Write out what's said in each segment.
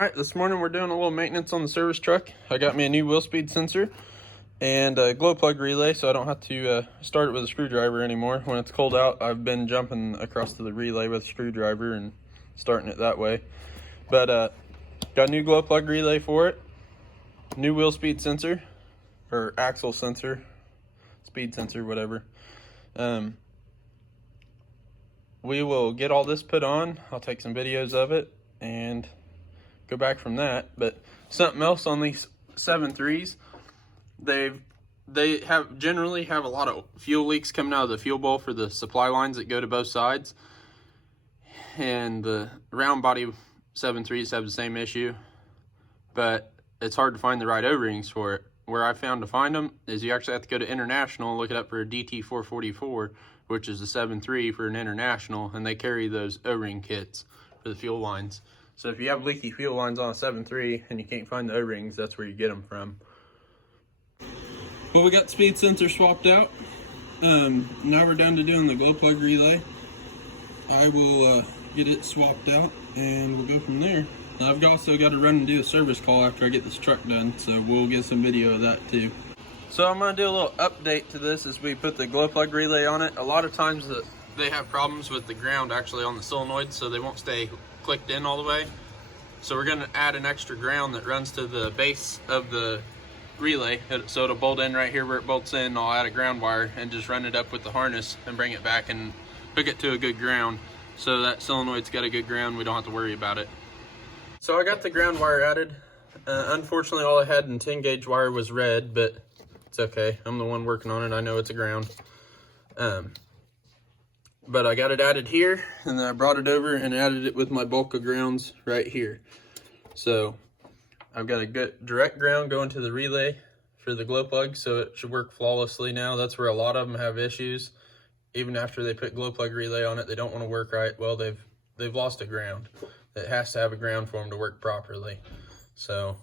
Alright, this morning we're doing a little maintenance on the service truck. I got me a new wheel speed sensor and a glow plug relay, so I don't have to start it with a screwdriver anymore. When it's cold out, I've been jumping across to the relay with a screwdriver and starting it that way. But got a new glow plug relay for it, new wheel speed sensor, or axle sensor, speed sensor, whatever. We will get all this put on. I'll take some videos of it and go back from that. But something else on these 7.3s, they generally have a lot of fuel leaks coming out of the fuel bowl for the supply lines that go to both sides, and the round body 7.3s have the same issue, but it's hard to find the right O-rings for it. Where I found to find them is you actually have to go to International and look it up for a DT444, which is the 7.3 for an International, and they carry those O-ring kits for the fuel lines. So if you have leaky fuel lines on a 7.3 and you can't find the O-rings, that's where you get them from. Well, we got the speed sensor swapped out. Now we're down to doing the glow plug relay. I will get it swapped out and we'll go from there. I've also got to run and do a service call after I get this truck done, so we'll get some video of that too. So I'm going to do a little update to this as we put the glow plug relay on it. A lot of times they have problems with the ground actually on the solenoid, so they won't stay clicked in all the way. So we're going to add an extra ground that runs to the base of the relay, so it'll bolt in right here where it bolts in. I'll add a ground wire and just run it up with the harness and bring it back and hook it to a good ground, so that solenoid's got a good ground. We don't have to worry about it. So I got the ground wire added. Unfortunately, all I had in 10 gauge wire was red, but it's okay. I'm the one working on it. I know it's a ground. But I got it added here, and then I brought it over and added it with my bulk of grounds right here. So I've got a good direct ground going to the relay for the glow plug, so it should work flawlessly now. That's where a lot of them have issues. Even after they put glow plug relay on it, they don't want to work right. Well, they've lost a ground. It has to have a ground for them to work properly. So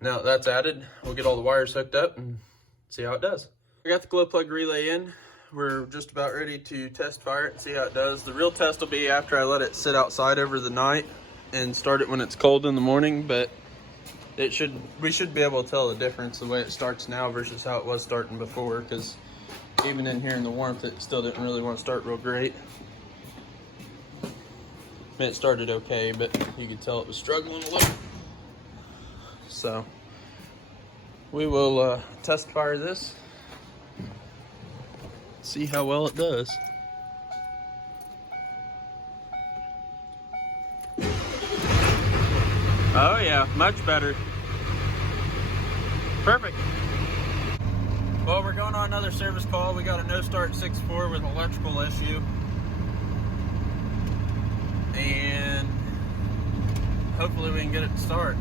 now that that's added, we'll get all the wires hooked up and see how it does. I got the glow plug relay in. We're just about ready to test fire it and see how it does. The real test will be after I let it sit outside over the night and start it when it's cold in the morning, but we should be able to tell the difference the way it starts now versus how it was starting before, because even in here in the warmth, it still didn't really want to start real great. I mean, it started okay, but you could tell it was struggling a little. So we will test fire this, see how well it does. Oh yeah, much better. Perfect. Well, we're going on another service call. We got a no start 6.4 with an electrical issue, and hopefully we can get it to start.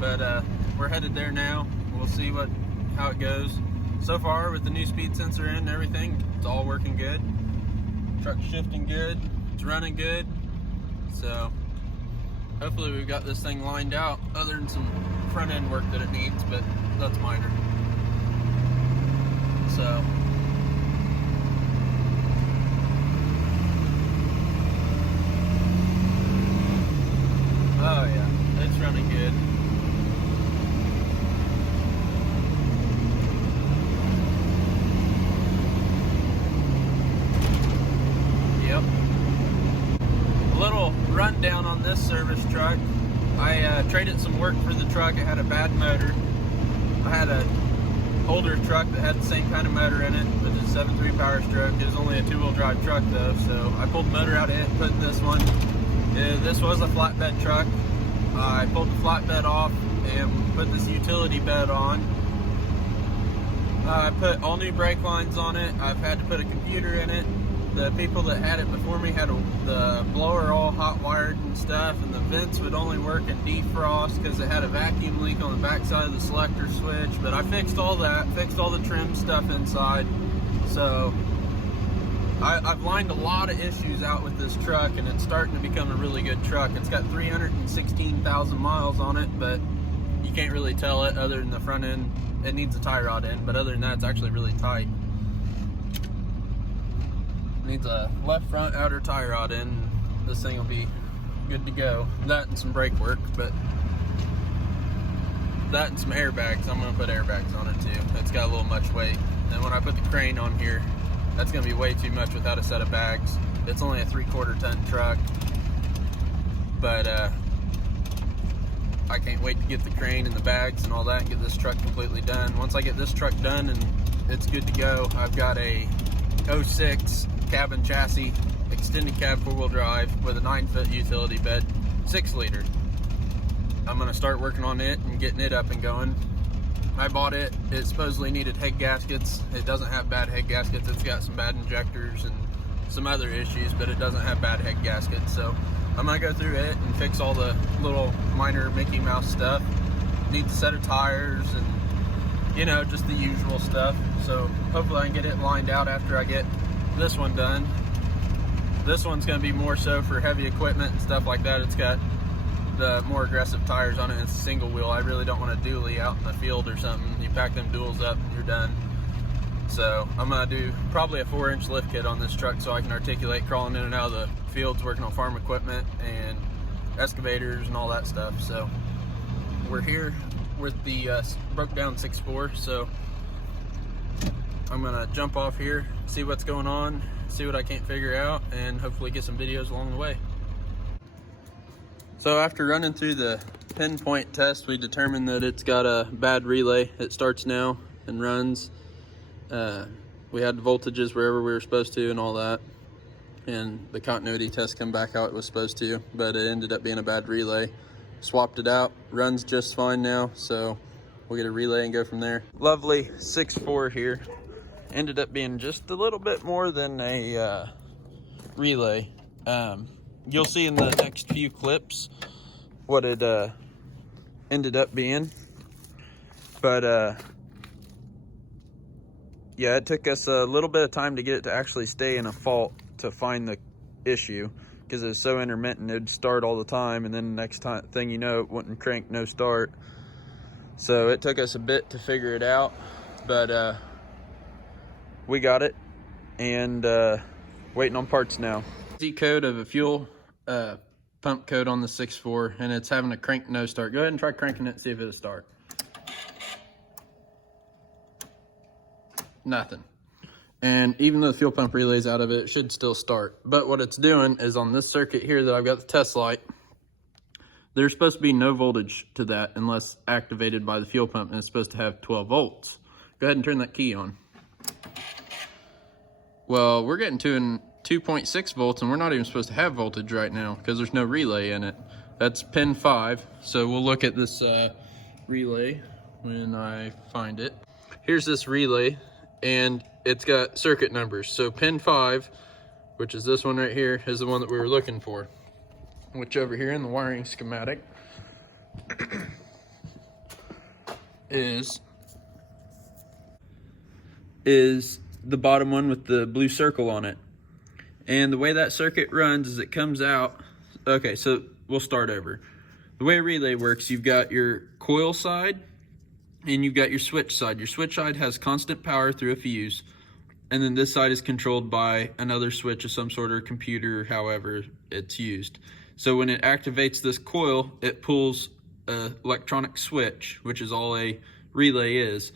But we're headed there now. We'll see how it goes. So far, with the new speed sensor in and everything, it's all working good. Truck's shifting good. It's running good. So hopefully we've got this thing lined out, other than some front end work that it needs, but that's minor. So oh yeah, it's running good. Yep. A little rundown on this service truck. I traded some work for the truck. It had a bad motor. I had a older truck that had the same kind of motor in it with a 7.3 Powerstroke. It was only a 2-wheel drive truck though, so I pulled the motor out of it and put in this one. This was a flatbed truck. I pulled the flatbed off and put this utility bed on. I put all new brake lines on it. I've had to put a computer in it. The people that had it before me had the blower all hot wired and stuff, and the vents would only work in defrost because it had a vacuum leak on the back side of the selector switch. But I fixed all that, fixed all the trim stuff inside. So I've lined a lot of issues out with this truck, and it's starting to become a really good truck. It's got 316,000 miles on it, but you can't really tell it other than the front end. It needs a tie rod in, but other than that, it's actually really tight. Needs a left front outer tie rod in. This thing will be good to go. That and some brake work, but that and some airbags. I'm gonna put airbags on it too. It's got a little much weight. And when I put the crane on here, that's gonna be way too much without a set of bags. It's only a 3/4 ton truck, but I can't wait to get the crane and the bags and all that and get this truck completely done. Once I get this truck done and it's good to go, I've got a 06 cabin chassis, extended cab 4-wheel drive with a 9-foot utility bed, 6-liter. I'm gonna start working on it and getting it up and going. I bought it, it supposedly needed head gaskets. It doesn't have bad head gaskets. It's got some bad injectors and some other issues, but it doesn't have bad head gaskets. So I'm gonna go through it and fix all the little minor Mickey Mouse stuff. Needs a set of tires and, you know, just the usual stuff. So hopefully I can get it lined out after I get this one done. This one's gonna be more so for heavy equipment and stuff like that. It's got the more aggressive tires on it. It's a single wheel. I really don't want a dually out in the field or something. You pack them duals up and you're done. So I'm gonna do probably a 4-inch lift kit on this truck so I can articulate crawling in and out of the fields, working on farm equipment and excavators and all that stuff. So we're here with the broke down 6.4. So I'm gonna jump off here, see what's going on, see what I can't figure out, and hopefully get some videos along the way. So after running through the pinpoint test, we determined that it's got a bad relay. It starts now and runs. We had the voltages wherever we were supposed to and all that, and the continuity test come back how it was supposed to, but it ended up being a bad relay. Swapped it out, runs just fine now, so we'll get a relay and go from there. Lovely 6.4 here. Ended up being just a little bit more than a relay. You'll see in the next few clips what it ended up being, but yeah, it took us a little bit of time to get it to actually stay in a fault to find the issue, because it was so intermittent. It'd start all the time, and then the next thing you know, it wouldn't crank, no start. So it took us a bit to figure it out, but we got it, and waiting on parts now. Z code of a fuel pump code on the 6.4, and it's having a crank no start. Go ahead and try cranking it and see if it'll start. Nothing. And even though the fuel pump relay's out of it, it should still start. But what it's doing is on this circuit here that I've got the test light, there's supposed to be no voltage to that unless activated by the fuel pump, and it's supposed to have 12 volts. Go ahead and turn that key on. Well, we're getting to 2.6 volts, and we're not even supposed to have voltage right now because there's no relay in it. That's pin 5. So we'll look at this relay when I find it. Here's this relay, and it's got circuit numbers. So pin 5, which is this one right here, is the one that we were looking for, which over here in the wiring schematic is the bottom one with the blue circle on it. And the way that circuit runs is it comes out. Okay, so we'll start over. The way a relay works, you've got your coil side and you've got your switch side. Your switch side has constant power through a fuse, and then this side is controlled by another switch of some sort, or computer, however it's used. So when it activates this coil, it pulls an electronic switch, which is all a relay is,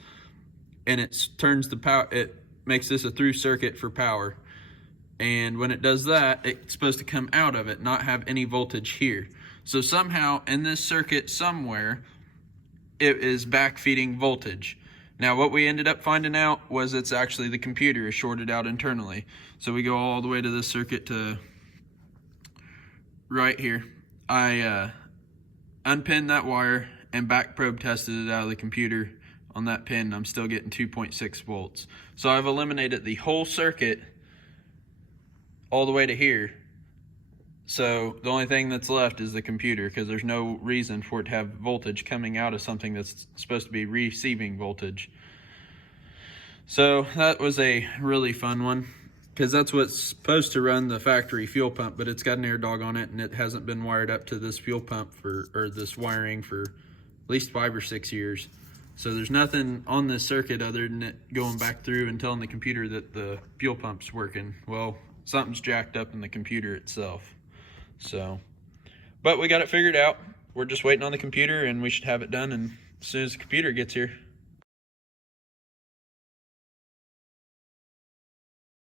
and it turns the power, it makes this a through circuit for power. And when it does that, it's supposed to come out of it, not have any voltage here. So somehow in this circuit somewhere, it is backfeeding voltage. Now what we ended up finding out was it's actually the computer is shorted out internally. So we go all the way to this circuit to right here. I unpinned that wire and back probe tested it out of the computer on that pin. I'm still getting 2.6 volts. So I've eliminated the whole circuit all the way to here. So the only thing that's left is the computer, because there's no reason for it to have voltage coming out of something that's supposed to be receiving voltage. So that was a really fun one, because that's what's supposed to run the factory fuel pump, but it's got an air dog on it, and it hasn't been wired up to this fuel pump or this wiring for at least 5 or 6 years. So there's nothing on this circuit other than it going back through and telling the computer that the fuel pump's working. Well, something's jacked up in the computer itself. So But we got it figured out. We're just waiting on the computer, and we should have it done and as soon as the computer gets here.